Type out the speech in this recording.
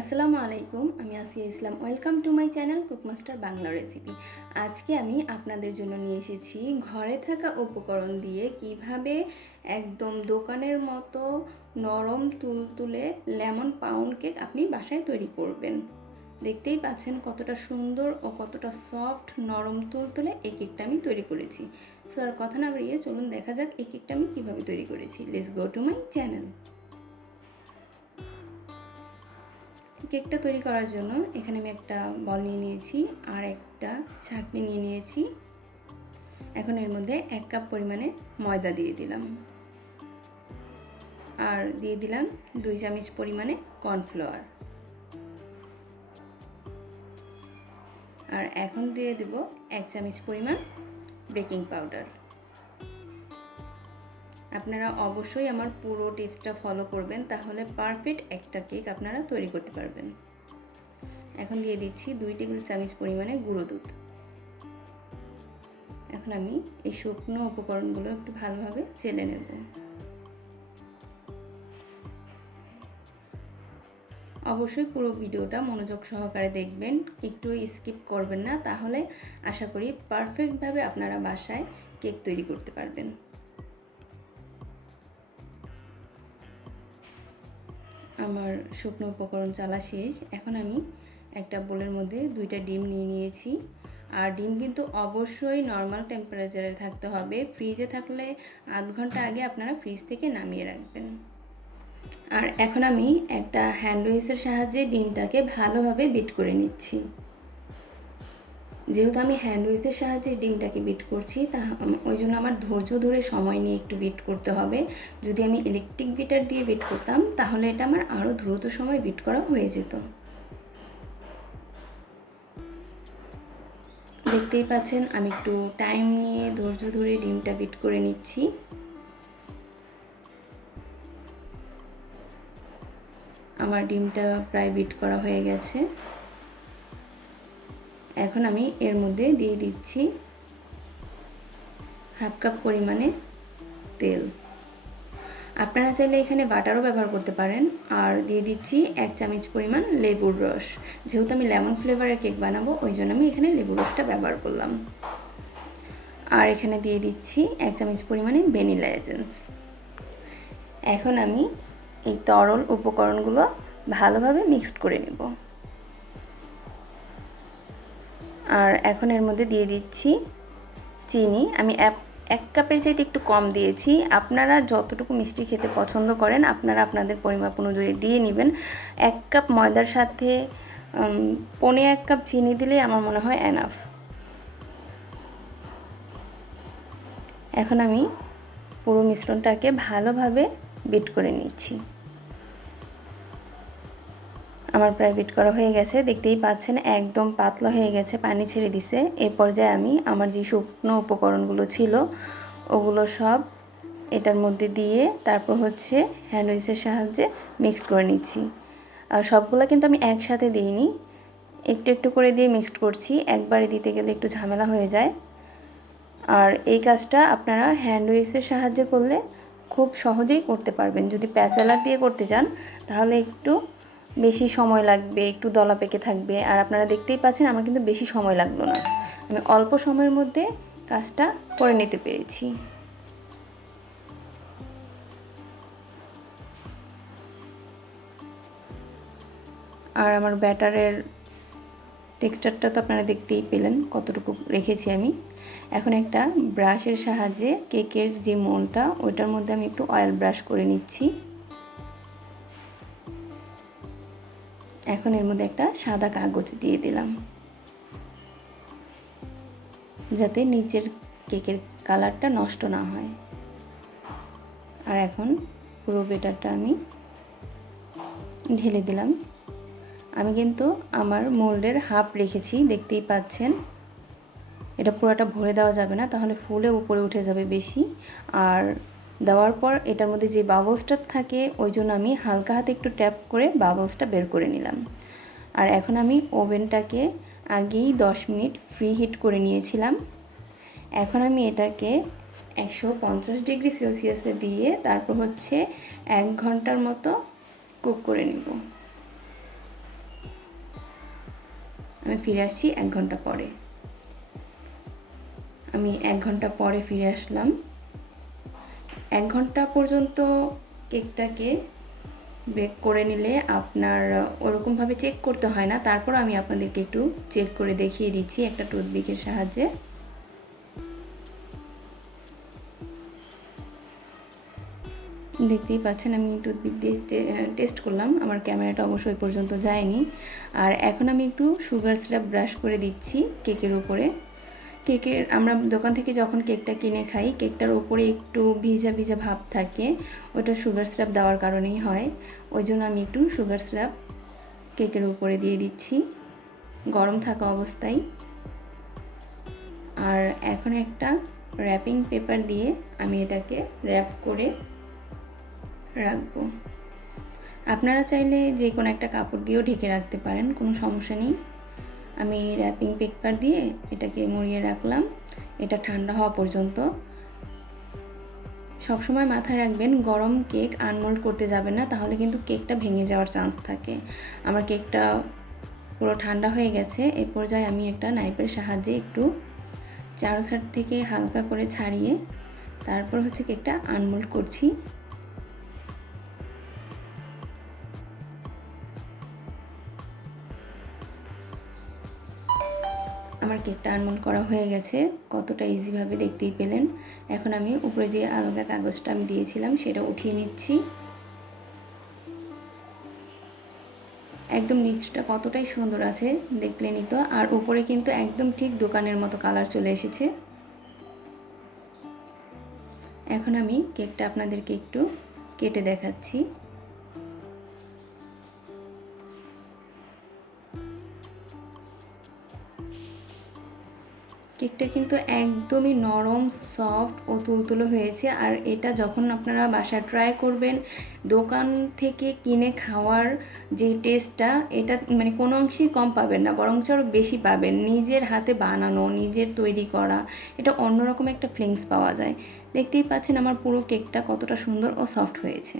আসসালামু আলাইকুম, আমি Asiya Islam. Welcome to my channel cook master Bangla recipe আজকে আমি আপনাদের জন্য নিয়ে এসেছি ঘরে থাকা উপকরণ দিয়ে কীভাবে একদম দোকানের মতো নরম তুলতুলে লেমন পাউন্ড কেক আপনি বাসায় তৈরি করবেন। দেখতেই পাচ্ছেন কতটা সুন্দর ও কতটা সফট নরম তুলতুলে এই কেকটা আমি তৈরি করেছি। সো আর কথা না বাড়িয়ে চলুন দেখা যাক এই কেকটা আমি কীভাবে তৈরি করেছি। Let's go to my channel কেকটা তৈরি করার জন্য এখানে আমি একটা বল নিয়ে নিয়েছি আর একটা ছাঁকনি নিয়ে নিয়েছি। এখন এর মধ্যে এক কাপ পরিমাণে ময়দা দিয়ে দিলাম। আর দিয়ে দিলাম দুই চামচ পরিমাণে কর্নফ্লাওয়ার। আর এখন দিয়ে দেব এক চামচ পরিমাণ বেকিং পাউডার। আপনারা অবশ্যই আমার পুরো টিপসটা ফলো করবেন, তাহলে পারফেক্ট একটা কেক আপনারা তৈরি করতে পারবেন। এখন দিয়ে দিচ্ছি দুই টেবিল চামচ পরিমাণে গুঁড়ো দুধ। এখন আমি এই শুকনো উপকরণগুলো একটু ভালোভাবে চেলে নেব। অবশ্যই পুরো ভিডিওটা মনোযোগ সহকারে দেখবেন, একটু স্কিপ করবেন না, তাহলে আশা করি পারফেক্টভাবে আপনারা বাসায় কেক তৈরি করতে পারবেন। আমার শুকনো উপকরণ চালা শেষ। এখন আমি একটা বোলের মধ্যে দুইটা ডিম নিয়ে নিয়েছি। আর ডিম কিন্তু অবশ্যই নর্মাল টেম্পারেচারে থাকতে হবে। ফ্রিজে থাকলে আধ ঘণ্টা আগে আপনারা ফ্রিজ থেকে নামিয়ে রাখবেন। আর এখন আমি একটা হ্যান্ড সাহায্যে ডিমটাকে ভালোভাবে বিট করে নিচ্ছি। যেহেতু আমি হ্যান্ড উইচের সাহায্যে ডিমটাকে বিট করছি, তা ওই জন্য আমার ধৈর্য ধরে সময় নিয়ে একটু বিট করতে হবে। যদি আমি ইলেকট্রিক বিটার দিয়ে বিট করতাম, তাহলে এটা আমার আরও দ্রুত সময় বিট করা হয়ে যেত। দেখতেই পাচ্ছেন, আমি একটু টাইম নিয়ে ধৈর্য ধরে ডিমটা বিট করে নিচ্ছি। আমার ডিমটা প্রায় বিট করা হয়ে গেছে। এখন আমি এর মধ্যে দিয়ে দিচ্ছি হাফ কাপ পরিমাণে তেল। আপনারা চাইলে এখানে বাটারও ব্যবহার করতে পারেন। আর দিয়ে দিচ্ছি এক চামচ পরিমাণ লেবুর রস। যেহেতু আমি লেমন ফ্লেভারের কেক বানাবো, ওই জন্য আমি এখানে লেবুর রসটা ব্যবহার করলাম। আর এখানে দিয়ে দিচ্ছি এক চামচ পরিমাণে ভ্যানিলা এজেন্স এখন আমি এই তরল উপকরণগুলো ভালোভাবে মিক্সড করে নেব। আর এখন এর মধ্যে দিয়ে দিচ্ছি চিনি। আমি এক কাপের চাইতে একটু কম দিয়েছি। আপনারা যতটুকু মিষ্টি খেতে পছন্দ করেন, আপনারা আপনাদের পরিমাপ অনুযায়ী দিয়ে নেবেন। এক কাপ ময়দার সাথে পনে এক কাপ চিনি দিলেই আমার মনে হয় এনাফ এখন আমি পুরো মিশ্রণটাকে ভালোভাবে বিট করে নিচ্ছি। আমার প্রায় বিট করা হয়ে গেছে। দেখতেই পাচ্ছেন, একদম পাতলা হয়ে গেছে, পানি ছেড়ে দিছে। এ পর্যায়ে আমি আমার যে শুকনো উপকরণগুলো ছিল, ওগুলো সব এটার মধ্যে দিয়ে তারপর হচ্ছে হ্যান্ড উইচের সাহায্যে মিক্সড করে নিচ্ছি। আর সবগুলো কিন্তু আমি একসাথে দিইনি। একটু একটু করে দিয়ে মিক্সড করছি, একবারে দিতে গেলে একটু ঝামেলা হয়ে যায়। আর এই কাজটা আপনারা হ্যান্ড উইচের সাহায্যে করলে খুব সহজেই করতে পারবেন। যদি প্যাচালার দিয়ে করতে চান, তাহলে একটু বেশি সময় লাগবে, একটু দলা পেকে থাকবে। আর আপনারা দেখতেই পাচ্ছেন, আমার কিন্তু বেশি সময় লাগল না। আমি অল্প সময়ের মধ্যে কাজটা করে নিতে পেরেছি। আর আমার ব্যাটারের টেক্সচারটা তো আপনারা দেখতেই পেলেন, কতটুকু রেখেছি আমি। এখন একটা ব্রাশের সাহায্যে কেকের যে মনটা ওইটার মধ্যে আমি একটু অয়েল ব্রাশ করে নিচ্ছি। এখন এর মধ্যে একটা সাদা কাগজ দিয়ে দিলাম। যাতে নিচের কেকের কালারটা নষ্ট না হয়। আর এখন পুরো বেটারটা আমি ঢেলে দিলাম। আমি কিন্তু আমার মোল্ডের হাফ রেখেছি, দেখতেই পাচ্ছেন। এটা পুরোটা ভরে দেওয়া যাবে না, তাহলে ফুলে উপরে উঠে যাবে বেশি। আর দেওয়ার পর এটার মধ্যে যে বাবলসটা থাকে, ওই জন্য আমি হালকা হাতে একটু ট্যাপ করে বাবলসটা বের করে নিলাম। আর এখন আমি ওভেনটাকে আগেই দশ মিনিট ফ্রি হিট করে নিয়েছিলাম। এখন আমি এটাকে একশো পঞ্চাশ ডিগ্রি সেলসিয়াসে দিয়ে তারপর হচ্ছে এক ঘণ্টার মতো কুক করে নিব। আমি ফিরে আসছি এক ঘণ্টা পরে। আমি এক ঘণ্টা পরে ফিরে আসলাম। এক ঘণ্টা পর্যন্ত কেকটাকে বেক করে নিলে আপনার, ওরকমভাবে চেক করতে হয় না। তারপর আমি আপনাদেরকে একটু চেক করে দেখিয়ে দিচ্ছি একটা টুথপিকের সাহায্যে। দেখতেই পাচ্ছেন, আমি টুথপিক দিয়ে টেস্ট করলাম। আমার ক্যামেরাটা অবশ্যই পর্যন্ত যায়নি। আর এখন আমি একটু সুগার সিরাপ ব্রাশ করে দিচ্ছি কেকের উপরে। কেকের, আমরা দোকান থেকে যখন কেকটা কিনে খাই, কেকটার ওপরে একটু ভিজা ভিজা ভাব থাকে, ওটা সুগার সিরাপ দেওয়ার কারণেই হয়। ওই জন্য আমি একটু সুগার সিরাপ কেকের উপরে দিয়ে দিচ্ছি। গরম থাকা অবস্থায়। আর এখন একটা র্যাপিং পেপার দিয়ে আমি এটাকে র্যাপ করে রাখব। আপনারা চাইলে যে কোনো একটা কাপড় দিয়েও ঢেকে রাখতে পারেন, কোনো সমস্যা নেই। আমি র্যাপিং পেপার দিয়ে এটাকে মুড়িয়ে রাখলাম। এটা ঠান্ডা হওয়া পর্যন্ত। সবসময় মাথায় রাখবেন, গরম কেক আনমোল্ড করতে যাবেন না, তাহলে কিন্তু কেকটা ভেঙে যাওয়ার চান্স থাকে। আমার কেকটা পুরো ঠান্ডা হয়ে গেছে, এ পর্যায়ে আমি একটা নাইফের সাহায্যে একটু চারো সাইড থেকে হালকা করে ছাড়িয়ে তারপর হচ্ছে কেকটা আনমোল্ড করছি। আমার কেকটা আনমোল করা হয়ে গেছে। কতটা ইজিভাবে দেখতেই পেলেন। এখন আমি উপরে যে আলগা কাগজটা আমি দিয়েছিলাম, সেটা উঠিয়ে নিচ্ছি। একদম নিচটা কতটাই সুন্দর আছে দেখলেনই তো। আর উপরে কিন্তু একদম ঠিক দোকানের মতো কালার চলে এসেছে। এখন আমি কেকটা আপনাদেরকে একটু কেটে দেখাচ্ছি। কেকটা কিন্তু একদমই নরম, সফট ও তুলতুলো হয়েছে। আর এটা যখন আপনারা বাসায় ট্রাই করবেন, দোকান থেকে কিনে খাওয়ার যে টেস্টটা এটা মানে কোনো অংশেই কম পাবেন না, বরঞ্চ আরও বেশি পাবেন। নিজের হাতে বানানো, নিজের তৈরি করা, এটা অন্যরকম একটা ফিলিংস পাওয়া যায়। দেখতেই পাচ্ছেন আমার পুরো কেকটা কতটা সুন্দর ও সফট হয়েছে।